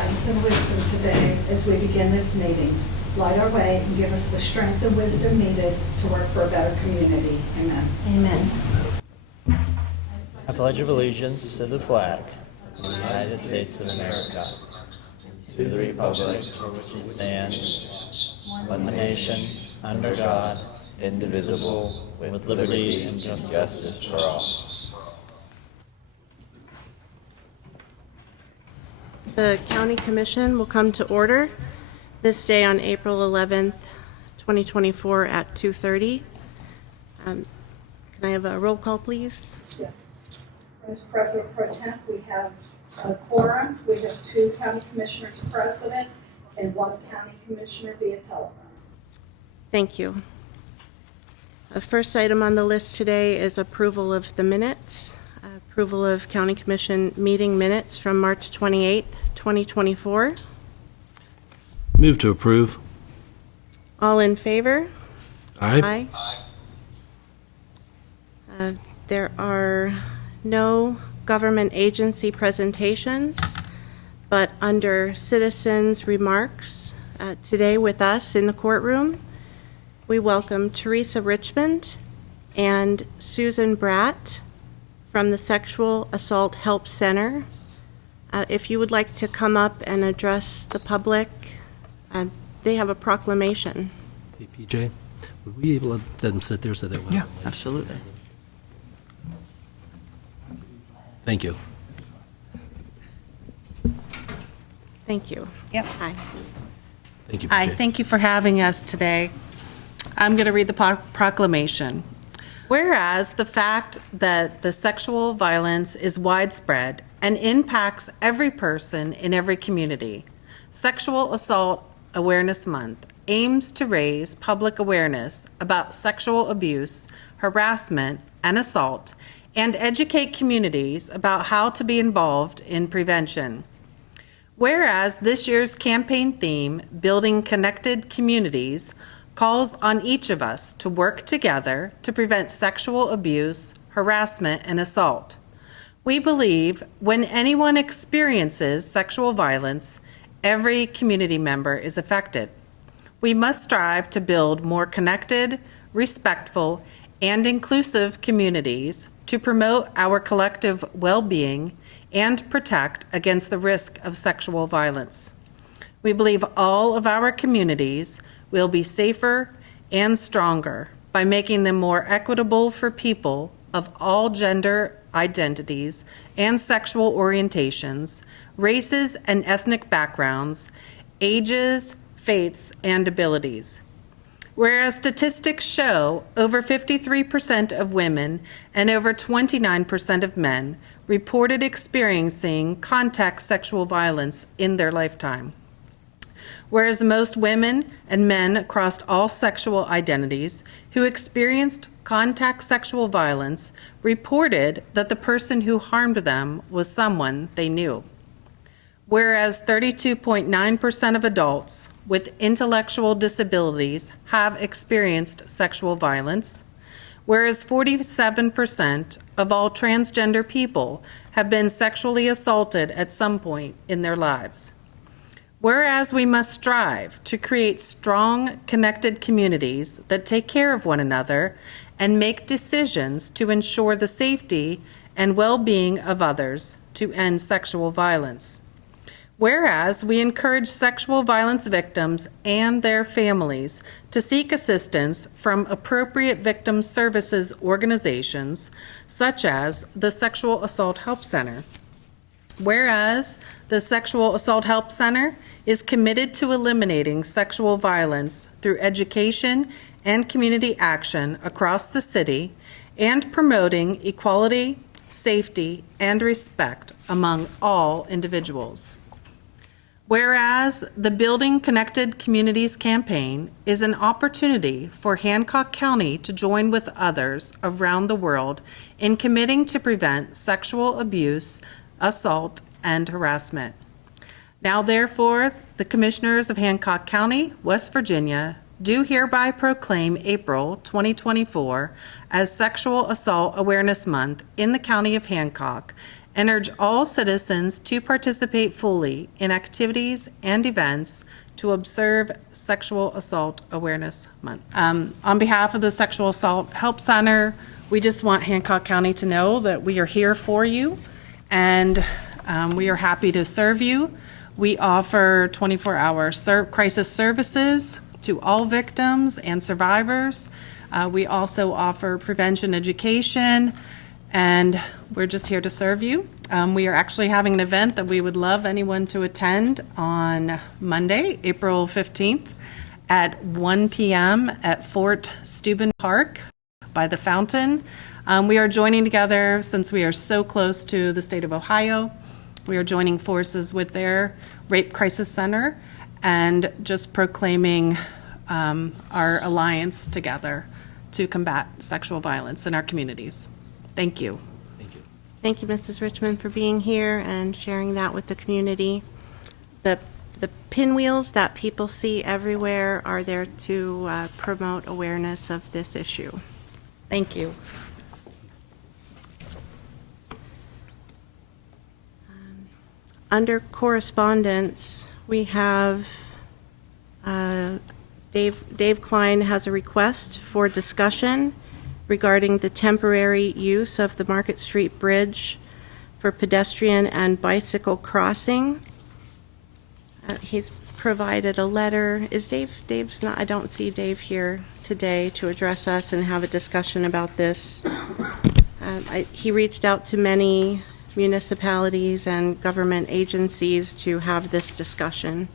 guidance and wisdom today as we begin this meeting. Light our way and give us the strength and wisdom needed to work for a better community. Amen. Amen. I pledge of allegiance to the flag of the United States of America, to the republic for which it stands, one nation, under God, indivisible, with liberty and justice for all. The County Commission will come to order this day on April 11th, 2024 at 2:30. Can I have a roll call, please? Yes. As President Pro Temp, we have a quorum. We have 2 county commissioners present and 1 county commissioner via telephone. Thank you. The first item on the list today is approval of the minutes. Approval of County Commission meeting minutes from March 28th, 2024. Move to approve. All in favor? Aye. There are no government agency presentations, but under citizens' remarks, today with us in the courtroom, we welcome Teresa Richmond and Susan Bratt from the Sexual Assault Help Center. If you would like to come up and address the public, they have a proclamation. Hey, PJ, would we be able to let them sit there so that way? Yeah, absolutely. Thank you. Thank you. Yep. Hi. Thank you, Hi, PJ. thank you for having us today. I'm going to read the proclamation. Whereas the fact that the sexual violence is widespread and impacts every person in every community, Sexual Assault Awareness Month aims to raise public awareness about sexual abuse, harassment, and assault, and educate communities about how to be involved in prevention. Whereas this year's campaign theme, Building Connected Communities, calls on each of us to work together to prevent sexual abuse, harassment, and assault. We believe when anyone experiences sexual violence, every community member is affected. We must strive to build more connected, respectful, and inclusive communities to promote our collective well-being and protect against the risk of sexual violence. We believe all of our communities will be safer and stronger by making them more equitable for people of all gender identities and sexual orientations, races and ethnic backgrounds, ages, faiths, and abilities. Whereas statistics show over 53% of women and over 29% of men reported experiencing contact sexual violence in their lifetime. Whereas most women and men across all sexual identities who experienced contact sexual violence reported that the person who harmed them was someone they knew. Whereas 32.9% of adults with intellectual disabilities have experienced sexual violence, whereas 47% of all transgender people have been sexually assaulted at some point in their lives. Whereas we must strive to create strong, connected communities that take care of one another and make decisions to ensure the safety and well-being of others to end sexual violence. Whereas we encourage sexual violence victims and their families to seek assistance from appropriate victim services organizations, such as the Sexual Assault Help Center. Whereas the Sexual Assault Help Center is committed to eliminating sexual violence through education and community action across the city and promoting equality, safety, and respect among all individuals. Whereas the Building Connected Communities campaign is an opportunity for Hancock County to join with others around the world in committing to prevent sexual abuse, assault, and harassment. Now therefore, the Commissioners of Hancock County, West Virginia, do hereby proclaim April 2024 as Sexual Assault Awareness Month in the County of Hancock and urge all citizens to participate fully in activities and events to observe Sexual Assault Awareness Month. On behalf of the Sexual Assault Help Center, we just want Hancock County to know that we are here for you, and we are happy to serve you. We offer 24-hour crisis services to all victims and survivors. We also offer prevention education, and we're just here to serve you. We are actually having an event that we would love anyone to attend on Monday, April 15th at 1 p.m. at Fort Steuben Park by the fountain. We are joining together, since we are so close to the state of Ohio, we are joining forces with their Rape Crisis Center and just proclaiming our alliance together to combat sexual violence in our communities. Thank you. Thank you, Mrs. Richmond, for being here and sharing that with the community. The pinwheels that people see everywhere are there to promote awareness of this issue. Thank you. Under correspondence, we have Dave Klein has a request for discussion regarding the temporary use of the Market Street Bridge for pedestrian and bicycle crossing. He's provided a letter. Is Dave's not, I don't see Dave here today to address us and have a discussion about this. He reached out to many municipalities and government agencies to have this discussion,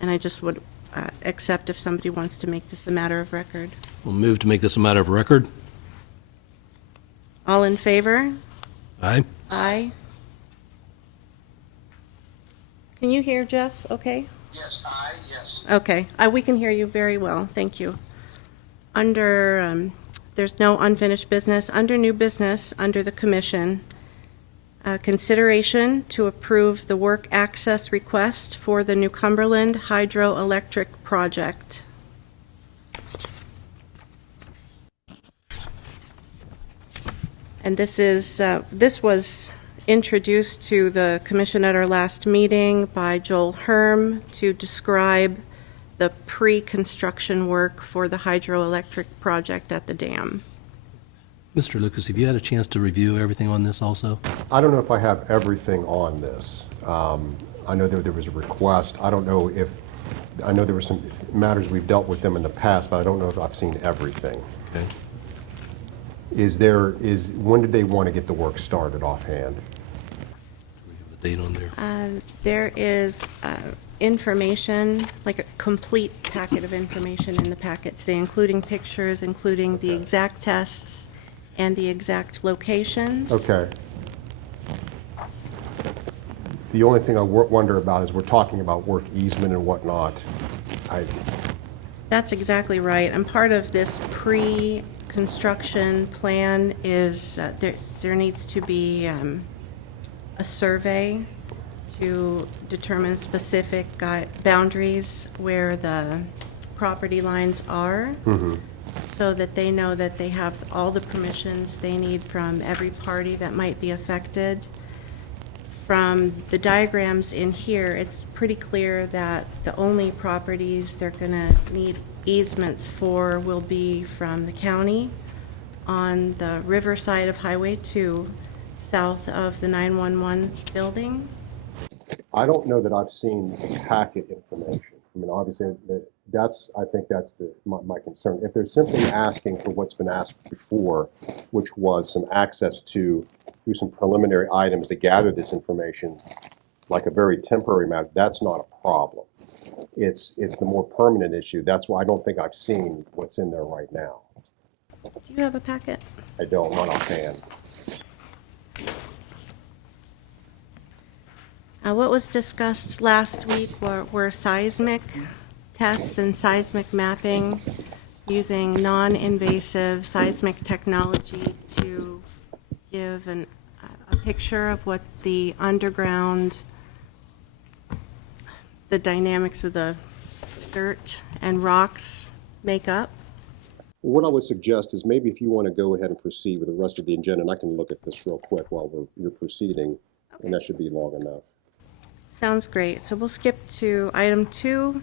and I just would accept if somebody wants to make this a matter of record. We'll move to make this a matter of record. All in favor? Aye. Aye. Can you hear Jeff okay? Yes, aye, yes. Okay, we can hear you very well, thank you. Under, there's no unfinished business. Under new business, under the commission, consideration to approve the work access request for the New Cumberland Hydroelectric Project. And this was introduced to the commission at our last meeting by Joel Herm to describe the pre-construction work for the hydroelectric project at the dam. Mr. Lucas, have you had a chance to review everything on this also? I don't know if I have everything on this. I know there was a request. I don't know if, I know there were some matters we've dealt with them in the past, but I don't know if I've seen everything. Okay. When did they want to get the work started offhand? Do we have the date on there? There is information, like a complete packet of information in the packet today, including pictures, including the exact tests and the exact locations. Okay. The only thing I wonder about is we're talking about work easement and whatnot. That's exactly right. And part of this pre-construction plan is there needs to be a survey to determine specific boundaries where the property lines are, so that they know that they have all the permissions they need from every party that might be affected. From the diagrams in here, it's pretty clear that the only properties they're going to need easements for will be from the county on the river side of Highway 2, south of the 911 building. I don't know that I've seen the packet information. I mean, obviously, I think that's my concern. If they're simply asking for what's been asked before, which was some access to do some preliminary items to gather this information, like a very temporary matter, that's not a problem. It's the more permanent issue. That's why I don't think I've seen what's in there right now. Do you have a packet? I don't, not offhand. What was discussed last week were seismic tests and seismic mapping using non-invasive seismic technology to give a picture of what the underground, the dynamics of the dirt and rocks make up. What I would suggest is maybe if you want to go ahead and proceed with the rest of the agenda, and I can look at this real quick while you're proceeding, and that should be long enough. Sounds great. So we'll skip to item 2.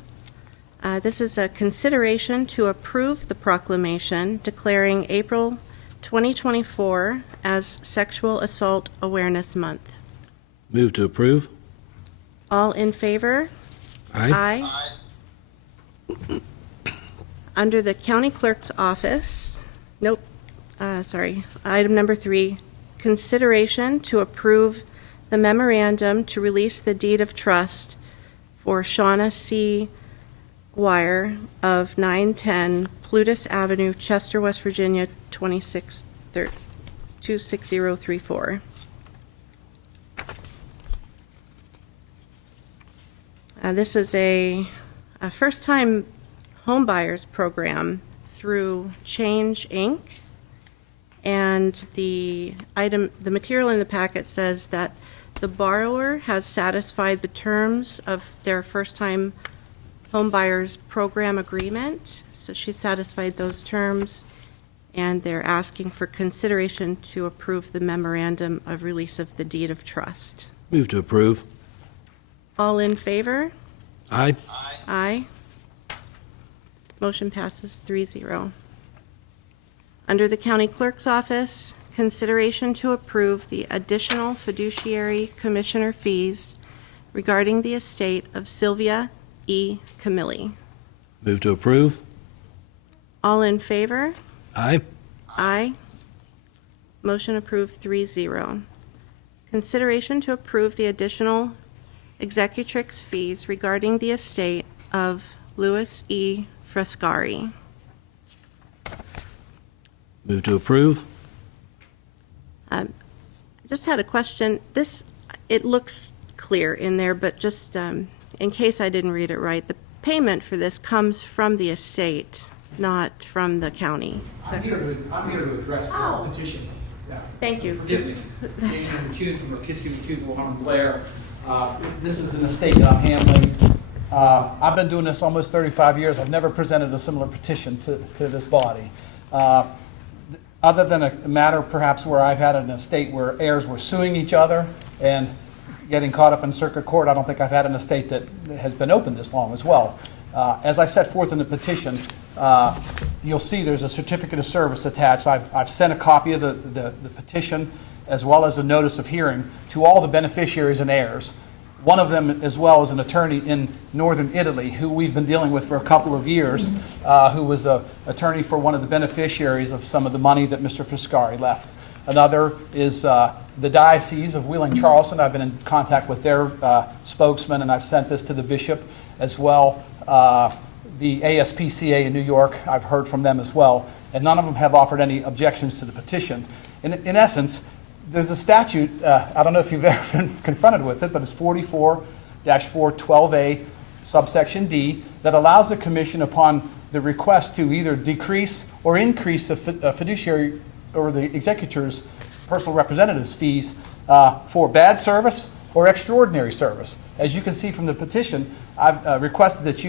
This is a consideration to approve the proclamation declaring April 2024 as Sexual Assault Awareness Month. Move to approve. All in favor? Aye. Aye. Under the county clerk's office, item number 3, consideration to approve the memorandum to release the deed of trust for Shauna C. Guire of 910 Plutus Avenue, Chester, West Virginia, 26034. This is a first-time homebuyers program through Change Inc. And the material in the packet says that the borrower has satisfied the terms of their first-time homebuyers program agreement. So she satisfied those terms, and they're asking for consideration to approve the memorandum of release of the deed of trust. Move to approve. All in favor? Aye. Aye. Motion passes 3-0. Under the county clerk's office, consideration to approve the additional fiduciary commissioner fees regarding the estate of Sylvia E. Camilli. Move to approve. All in favor? Aye. Aye. Motion approved 3-0. Consideration to approve the additional executrix fees regarding the estate of Louis E. Frescari. Move to approve. Just had a question. It looks clear in there, but just in case I didn't read it right, the payment for this comes from the estate, not from the county. I'm here to address the petition. Yeah. Thank you. Forgive me. Daniel McCune from Rokiski McCune, Wilhelm Blair. This is an estate that I'm handling. I've been doing this almost 35 years. I've never presented a similar petition to this body. Other than a matter perhaps where I've had an estate where heirs were suing each other and getting caught up in circuit court, I don't think I've had an estate that has been open this long as well. As I set forth in the petition, you'll see there's a certificate of service attached. I've sent a copy of the petition as well as a notice of hearing to all the beneficiaries and heirs. One of them as well is an attorney in northern Italy who we've been dealing with for a couple of years, who was an attorney for one of the beneficiaries of some of the money that Mr. Frescari left. Another is the Diocese of Wheeling Charleston. I've been in contact with their spokesman, and I've sent this to the bishop as well. The ASPCA in New York, I've heard from them as well, and none of them have offered any objections to the petition. In essence, there's a statute, I don't know if you've ever been confronted with it, but it's 44-412A, subsection D, that allows the commission upon the request to either decrease or increase the fiduciary or the executor's personal representative's fees for bad service or extraordinary service. As you can see from the petition, I've requested that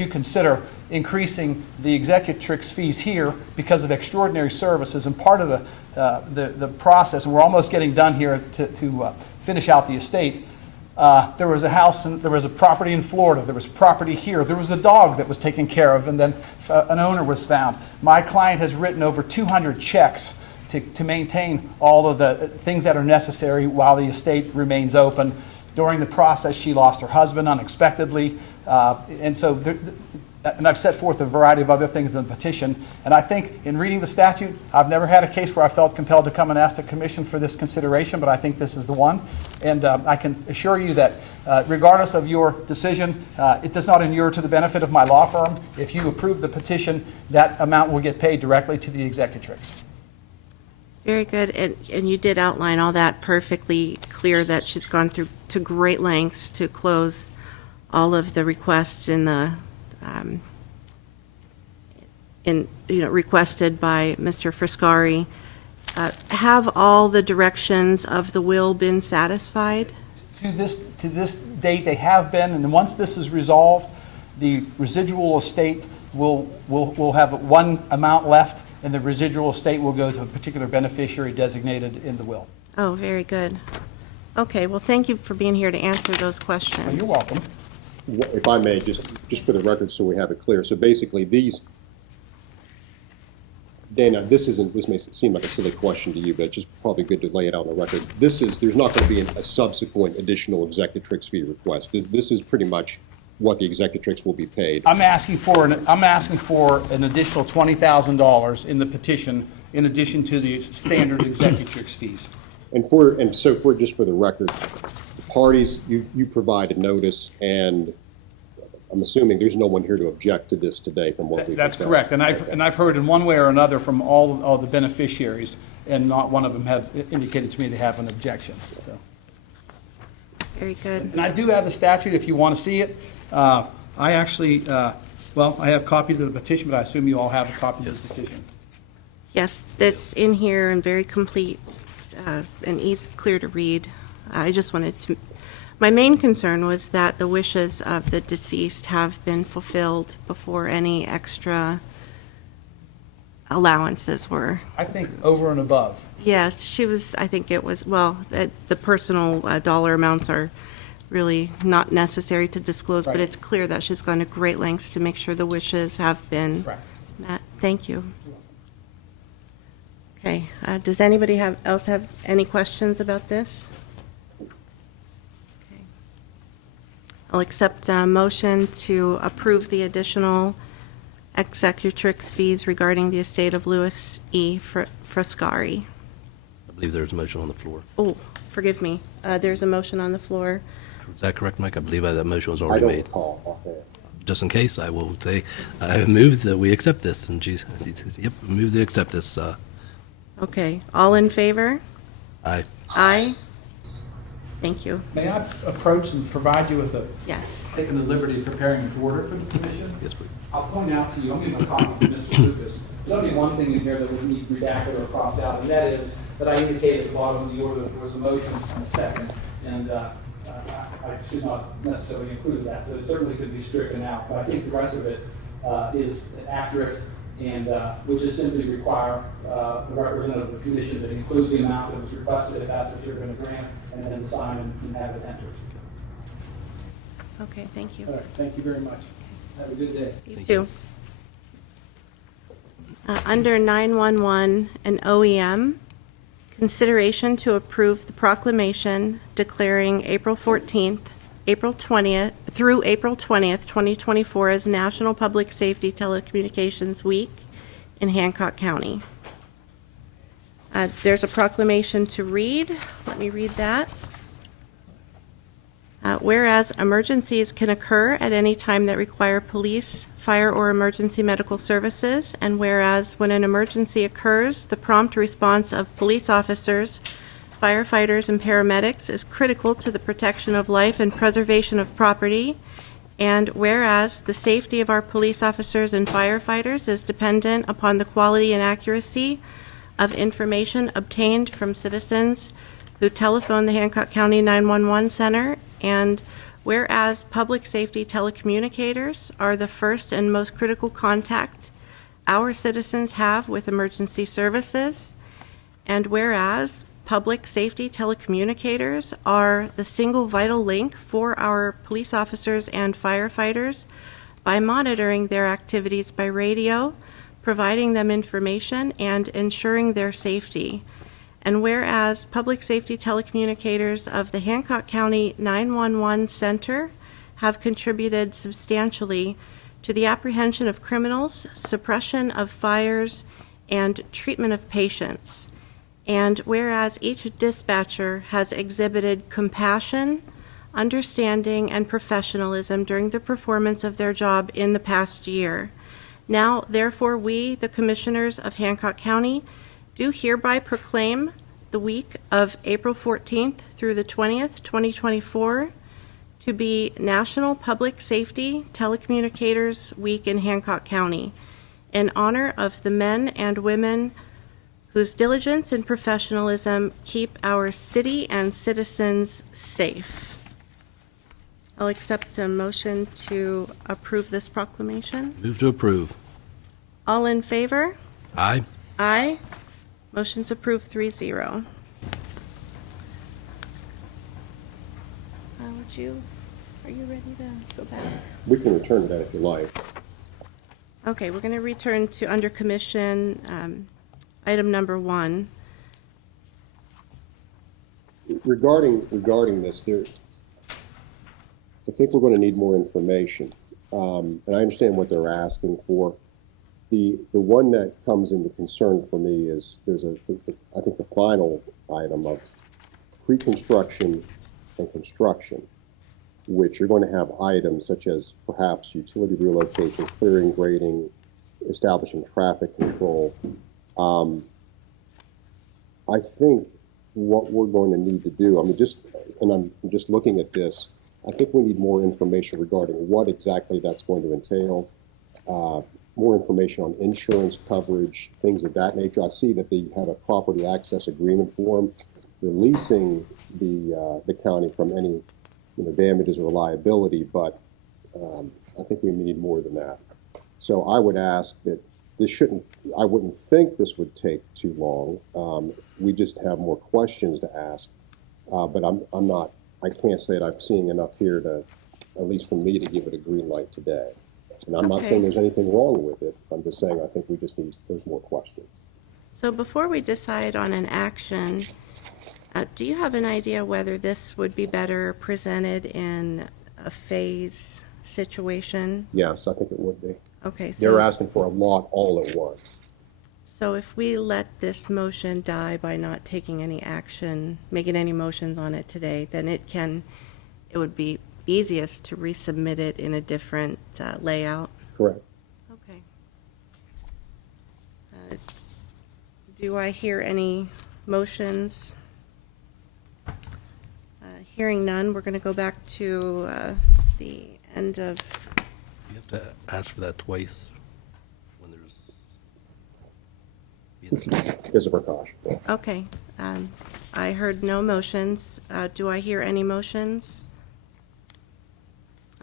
you consider increasing the executrix fees here because of extraordinary services, and part of the process, and we're almost getting done here to finish out the estate. There was a house, and there was a property in Florida, there was property here, there was a dog that was taken care of, and then an owner was found. My client has written over 200 checks to maintain all of the things that are necessary while the estate remains open. During the process, she lost her husband unexpectedly, and I've set forth a variety of other things in the petition. And I think in reading the statute, I've never had a case where I felt compelled to come and ask the commission for this consideration, but I think this is the one. And I can assure you that regardless of your decision, it does not inure to the benefit of my law firm. If you approve the petition, that amount will get paid directly to the executrix. Very good, and you did outline all that perfectly clear, that she's gone through to great lengths to close all of the requests in the requested by Mr. Frescari. Have all the directions of the will been satisfied? To this date, they have been, and then once this is resolved, the residual estate we'll have one amount left, and the residual estate will go to a particular beneficiary designated in the will. Oh, very good. Okay, well, thank you for being here to answer those questions. Well, you're welcome. If I may, just for the record, so we have it clear. So basically, these, Dana, this may seem like a silly question to you, but it's just probably good to lay it out on the record. There's not going to be a subsequent additional executrix fee request. This is pretty much what the executrix will be paid. I'm asking for an additional $20,000 in the petition, in addition to the standard executrix fees. And so just for the record, the parties, you provided notice, and I'm assuming there's no one here to object to this today from what we've That's discussed. correct, and I've heard in one way or another from all the beneficiaries, and not one of them have indicated to me they have an objection, so. Very good. And I do have the statute if you want to see it. I actually, I have copies of the petition, but I assume you all have copies of the petition. Yes, that's in here and very complete and easy, clear to read. I just wanted to, my main concern was that the wishes of the deceased have been fulfilled before any extra allowances were. I think over and above. Yes, she was, I think it was, well, the personal dollar amounts are really not necessary to disclose, but Right. it's clear that she's gone to great lengths to make sure the wishes have been Correct. met. Thank you. Okay, does anybody else have any questions about this? Okay. I'll accept a motion to approve the additional executrix fees regarding the estate of Louis E. Frascari. I believe there's a motion on the floor. Oh, forgive me. There's a motion on the floor. Is that correct, Mike? I believe that motion was I already don't made. recall offhand. Just in case, I will say, I move that we accept this, and she's, yep, move to accept this. Okay, all in favor? Aye. Aye. Thank you. May I approach and provide you with Yes. taking the liberty of preparing an order for the commission? Yes, please. I'll point out to you, I'll give a copy to Mr. Lucas. There's only one thing in here that would need redacted or crossed out, and that is that I indicated at the bottom of the order that there was a motion and a second, and I should not necessarily include that, so it certainly could be stricken out. But I think the rest of it is accurate, and would just simply require the representative of the commission to include the amount that was requested, if that's what you're going to grant, and then sign and have it entered. Okay, thank you. All right, thank you very much. Have a good day. You Thank too. Under 911 and OEM, consideration to approve the proclamation declaring April 14th, April 20th, through April 20th, 2024 as National Public Safety Telecommunications Week in Hancock County. There's a proclamation to read. Let me read that. Whereas emergencies can occur at any time that require police, fire, or emergency medical services, and whereas when an emergency occurs, the prompt response of police officers, firefighters, and paramedics is critical to the protection of life and preservation of property, and whereas the safety of our police officers and firefighters is dependent upon the quality and accuracy of information obtained from citizens who telephone the Hancock County 911 Center, and whereas public safety telecommunicators are the first and most critical contact our citizens have with emergency services, and whereas public safety telecommunicators are the single vital link for our police officers and firefighters by monitoring their activities by radio, providing them information, and ensuring their safety. And whereas public safety telecommunicators of the Hancock County 911 Center have contributed substantially to the apprehension of criminals, suppression of fires, and treatment of patients. And whereas each dispatcher has exhibited compassion, understanding, and professionalism during the performance of their job in the past year. Now, therefore, we, the Commissioners of Hancock County, do hereby proclaim the week of April 14th through the 20th, 2024, to be National Public Safety Telecommunicators Week in Hancock County, in honor of the men and women whose diligence and professionalism keep our city and citizens safe. I'll accept a motion to approve this proclamation. Move to approve. All in favor? Aye. Aye. Motion's approved 3-0. Are you ready to go back? We can return to that if you like. Okay, we're going to return to under commission, item number 1. Regarding this, I think we're going to need more information. And I understand what they're asking for. The one that comes into concern for me is I think the final item of pre-construction and construction, which you're going to have items such as perhaps utility relocation, clearing, grading, establishing traffic control. I think what we're going to need to do, I'm just looking at this, I think we need more information regarding what exactly that's going to entail, more information on insurance coverage, things of that nature. I see that they have a property access agreement form releasing the county from any damages or liability, but I think we need more than that. So I would ask that I wouldn't think this would take too long. We just have more questions to ask, but I can't say that I'm seeing enough here to, at least for me, to give it a green light today. And I'm not saying there's anything wrong with it. I'm just saying I think there's more questions. So before we decide on an action, do you have an idea whether this would be better presented in a phase situation? Yes, I think it would be. Okay, They're asking for a lot all at once. so if we let this motion die by not taking any action, making any motions on it today, then it would be easiest to resubmit it in a different layout. Correct. Okay. Do I hear any motions? Hearing none, we're going to go back to the end of, You have to ask for that twice when As a precaution. okay. I heard no motions. Do I hear any motions?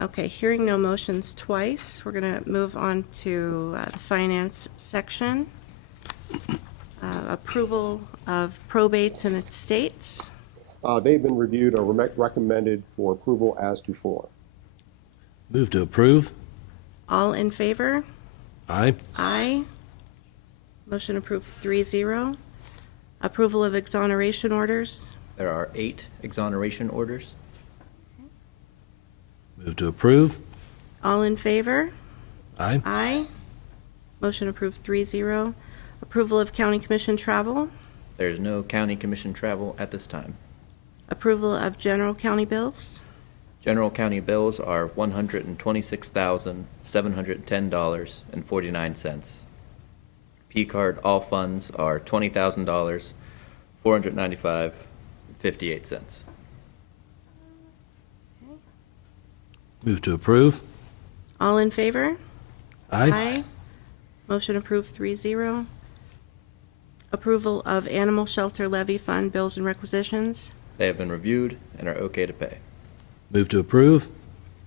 Okay, hearing no motions twice, we're going to move on to the finance section. Approval of probates and estates. They've been reviewed or recommended for approval as to form. Move to approve. All in favor? Aye. Aye. Motion approved 3-0. Approval of exoneration orders. There are 8 exoneration orders. Move to approve. All in favor? Aye. Aye. Motion approved 3-0. Approval of county commission travel. There is no county commission travel at this time. Approval of general county bills. General county bills are $126,710.49. P-card all funds are $20,000, $495.58. Move to approve. All in favor? Aye. Motion approved 3-0. Approval of animal shelter levy fund bills and requisitions. They have been reviewed and are okay to pay. Move to approve.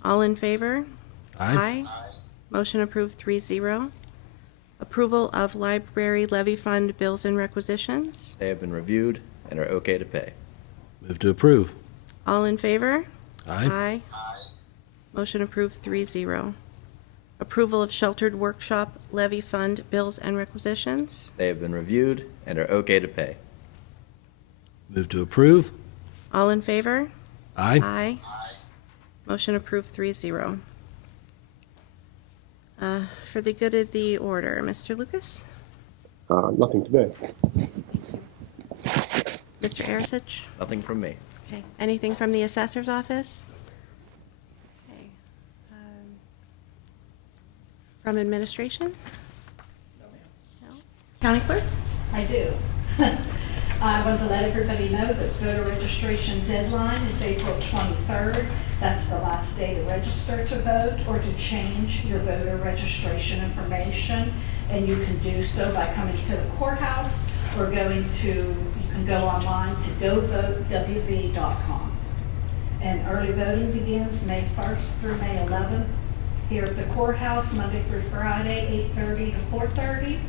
All in favor? Aye. Motion approved 3-0. Approval of library levy fund bills and requisitions. They have been reviewed and are okay to pay. Move to approve. All in favor? Aye. Motion approved 3-0. Approval of sheltered workshop levy fund bills and requisitions. They have been reviewed and are okay to pay. Move to approve. All in favor? Aye. Motion approved 3-0. For the good of the order, Mr. Lucas? Nothing today. Mr. Arsich? Nothing from me. Okay. Anything from the assessor's office? Okay. From administration? No. County clerk? I do. I want to let everybody know that voter registration deadline is April 23rd. That's the last day to register to vote or to change your voter registration information. And you can do so by coming to the courthouse or you can go online to govotewv.com. And early voting begins May 1st through May 11th here at the courthouse, Monday through Friday, 8:30 to 4:30,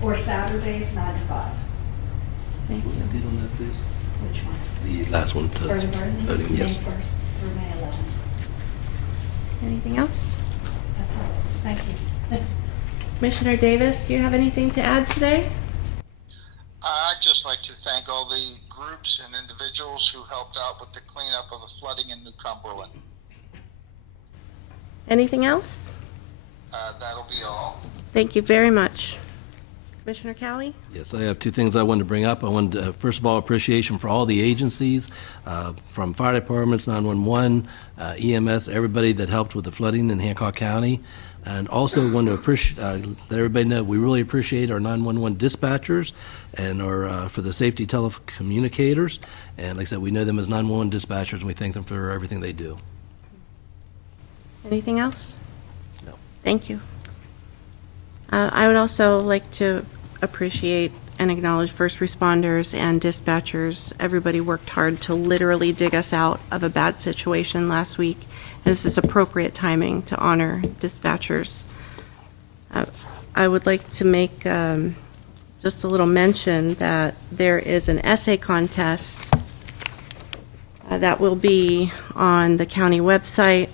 or Saturdays, 9 to 5. Thank What's the you. date on that, please? Which one? The last one. Early voting? Voting, yes. May 1st through May 11th. Anything else? That's all. Thank you. Commissioner Davis, do you have anything to add today? I'd just like to thank all the groups and individuals who helped out with the cleanup of the flooding in New Cumberland. Anything else? That'll be all. Thank you very much. Commissioner Cowie? Yes, I have two things I wanted to bring up. I wanted to, first of all, appreciation for all the agencies, from fire departments, 911, EMS, everybody that helped with the flooding in Hancock County. And also want to appreciate, let everybody know, we really appreciate our 911 dispatchers and our, for the safety telecommunicators. And like I said, we know them as 911 dispatchers, and we thank them for everything they do. Anything else? No. Thank you. I would also like to appreciate and acknowledge first responders and dispatchers. Everybody worked hard to literally dig us out of a bad situation last week. And this is appropriate timing to honor dispatchers. I would like to make just a little mention that there is an essay contest that will be on the county website.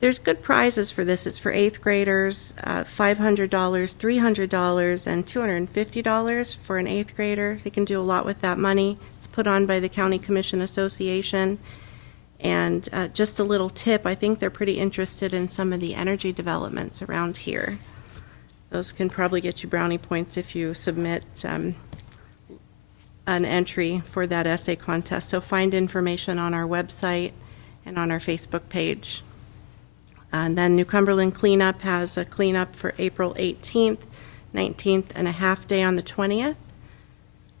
There's good prizes for this. It's for 8th graders, $500, $300, and $250 for an 8th grader. They can do a lot with that money. It's put on by the County Commission Association. And just a little tip, I think they're pretty interested in some of the energy developments around here. Those can probably get you brownie points if you submit an entry for that essay contest. So find information on our website and on our Facebook page. And then New Cumberland Cleanup has a cleanup for April 18th, 19th, and a half day on the 20th,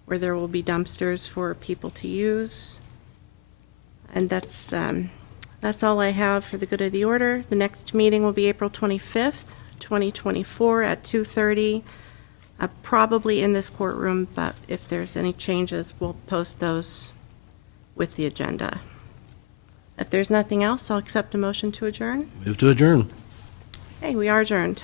where there will be dumpsters for people to use. And that's all I have for the good of the order. The next meeting will be April 25th, 2024 at 2:30, probably in this courtroom, but if there's any changes, we'll post those with the agenda. If there's nothing else, I'll accept a motion to adjourn. Move to adjourn. Hey, we are adjourned.